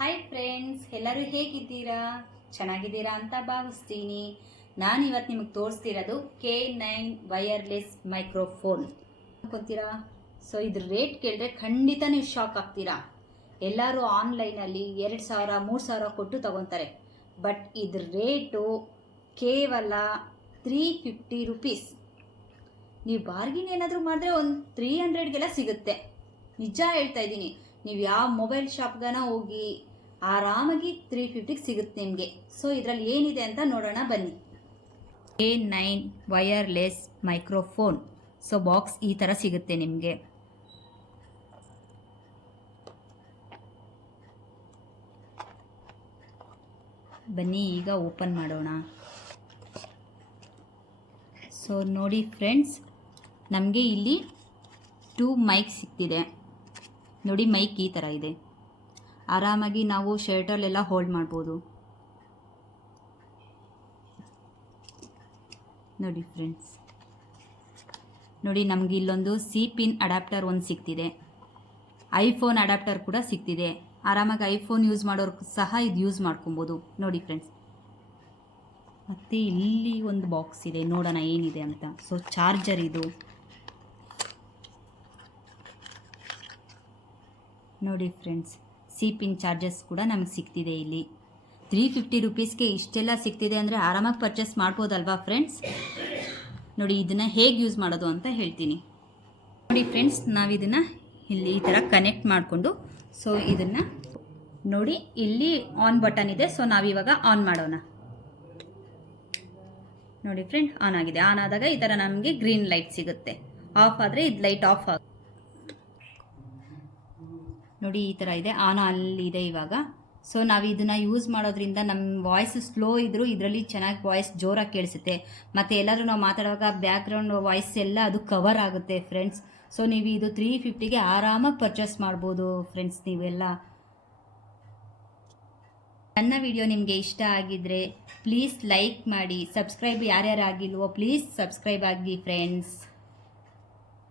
Hi friends, ಎಲ್ಲರೂ ಹೇಗಿದ್ದೀರಾ? ಚೆನ್ನಾಗಿದ್ದೀರಾ ಅಂತ ಭಾವಿಸ್ತೀನಿ. ನಾನು ಇವತ್ತು ನಿಮಗೆ ತೋರಿಸ್ತಿರೋದು K9 ವೈರ್ಲೆಸ್ ಮೈಕ್ರೋಫೋನ್ ಅನ್ಕೊತೀರಾ. ಸೊ ಇದ್ರ ರೇಟ್ ಕೇಳಿದ್ರೆ ಖಂಡಿತ ನೀವು ಶಾಕ್ ಆಗ್ತೀರಾ. ಎಲ್ಲರೂ ಆನ್ಲೈನಲ್ಲಿ 2,000 3,000 ಕೊಟ್ಟು ತಗೊತಾರೆ. ಬಟ್ ಇದ್ರ ರೇಟು ಕೇವಲ 350 ರುಪೀಸ್. ನೀವು ಬಾರ್ಗಿನ್ ಏನಾದರೂ ಮಾಡಿದ್ರೆ ಒಂದು 300ಗೆಲ್ಲ ಸಿಗುತ್ತೆ. ನಿಜ ಹೇಳ್ತಾ ಇದ್ದೀನಿ. ನೀವು ಯಾವ ಮೊಬೈಲ್ ಶಾಪ್ಗನ ಹೋಗಿ ಆರಾಮಾಗಿ 350ಗೆ ಸಿಗುತ್ತೆ ನಿಮಗೆ. ಸೊ ಇದರಲ್ಲಿ ಏನಿದೆ ಅಂತ ನೋಡೋಣ ಬನ್ನಿ. K9 wireless microphone. So box ಈ ಥರ ಸಿಗುತ್ತೆ ನಿಮಗೆ. ಬನ್ನಿ ಈಗ ಓಪನ್ ಮಾಡೋಣ. ಸೊ ನೋಡಿ ಫ್ರೆಂಡ್ಸ್, ನಮಗೆ ಇಲ್ಲಿ 2 ಮೈಕ್ ಸಿಗ್ತಿದೆ. ನೋಡಿ, ಮೈಕ್ ಈ ಥರ ಇದೆ. ಆರಾಮಾಗಿ ನಾವು ಶರ್ಟಲ್ಲೆಲ್ಲ ಹೋಲ್ಡ್ ಮಾಡ್ಬೋದು. ನೋಡಿ ಫ್ರೆಂಡ್ಸ್, ನೋಡಿ ನಮಗೆ ಇಲ್ಲೊಂದು ಸಿ ಪಿನ್ ಅಡ್ಯಾಪ್ಟರ್ ಒಂದು ಸಿಗ್ತಿದೆ. ಐಫೋನ್ ಅಡ್ಯಾಪ್ಟರ್ ಕೂಡ ಸಿಗ್ತಿದೆ. ಆರಾಮಾಗಿ ಐಫೋನ್ ಯೂಸ್ ಮಾಡೋರು ಸಹ ಇದು ಯೂಸ್ ಮಾಡ್ಕೊಬೋದು. ನೋಡಿ ಫ್ರೆಂಡ್ಸ್, ಮತ್ತು ಇಲ್ಲಿ ಒಂದು ಬಾಕ್ಸ್ ಇದೆ, ನೋಡೋಣ ಏನಿದೆ ಅಂತ. ಸೊ ಚಾರ್ಜರ್ ಇದು ನೋಡಿ ಫ್ರೆಂಡ್ಸ್, ಸಿ ಪಿನ್ ಚಾರ್ಜಸ್ ಕೂಡ ನಮಗೆ ಸಿಗ್ತಿದೆ. ಇಲ್ಲಿ 350 ರುಪೀಸ್ಗೆ ಇಷ್ಟೆಲ್ಲ ಸಿಗ್ತಿದೆ ಅಂದರೆ ಆರಾಮಾಗಿ ಪರ್ಚೇಸ್ ಮಾಡ್ಬೋದಲ್ವಾ ಫ್ರೆಂಡ್ಸ್. ನೋಡಿ, ಇದನ್ನು ಹೇಗೆ ಯೂಸ್ ಮಾಡೋದು ಅಂತ ಹೇಳ್ತೀನಿ. ನೋಡಿ ಫ್ರೆಂಡ್ಸ್, ನಾವಿದನ್ನು ಇಲ್ಲಿ ಈ ಥರ ಕನೆಕ್ಟ್ ಮಾಡಿಕೊಂಡು, ಸೊ ಇದನ್ನು ನೋಡಿ ಇಲ್ಲಿ ಆನ್ ಬಟನ್ ಇದೆ. ಸೊ ನಾವಿವಾಗ ಆನ್ ಮಾಡೋಣ. ನೋಡಿ ಫ್ರೆಂಡ್, ಆನ್ ಆಗಿದೆ. ಆನ್ ಆದಾಗ ಈ ಥರ ನಮಗೆ ಗ್ರೀನ್ ಲೈಟ್ ಸಿಗುತ್ತೆ. ಆಫ್ ಆದರೆ ಇದು ಲೈಟ್ ಆಫ್ ಆಗುತ್ತೆ. ನೋಡಿ ಈ ಥರ ಇದೆ, ಆನ್ ಅಲ್ಲಿದೆ ಇವಾಗ. ಸೊ ನಾವು ಇದನ್ನು ಯೂಸ್ ಮಾಡೋದ್ರಿಂದ ನಮ್ಮ ವಾಯ್ಸ್ ಸ್ಲೋ ಇದ್ದರೂ ಇದರಲ್ಲಿ ಚೆನ್ನಾಗಿ ವಾಯ್ಸ್ ಜೋರಾಗಿ ಕೇಳಿಸುತ್ತೆ. ಮತ್ತು ಎಲ್ಲರೂ ನಾವು ಮಾತಾಡುವಾಗ ಬ್ಯಾಕ್ಗ್ರೌಂಡ್ ವಾಯ್ಸ್ ಎಲ್ಲ ಅದು ಕವರ್ ಆಗುತ್ತೆ ಫ್ರೆಂಡ್ಸ್. ಸೊ ನೀವು ಇದು 350ಗೆ ಆರಾಮಾಗಿ ಪರ್ಚೇಸ್ ಮಾಡ್ಬೋದು ಫ್ರೆಂಡ್ಸ್. ನೀವೆಲ್ಲ ನನ್ನ ವಿಡಿಯೋ ನಿಮಗೆ ಇಷ್ಟ ಆಗಿದ್ದರೆ ಪ್ಲೀಸ್ ಲೈಕ್ ಮಾಡಿ, ಸಬ್ಸ್ಕ್ರೈಬ್ ಯಾರ್ಯಾರು ಆಗಿಲ್ವೋ ಪ್ಲೀಸ್ ಸಬ್ಸ್ಕ್ರೈಬ್ ಆಗಿ ಫ್ರೆಂಡ್ಸ್.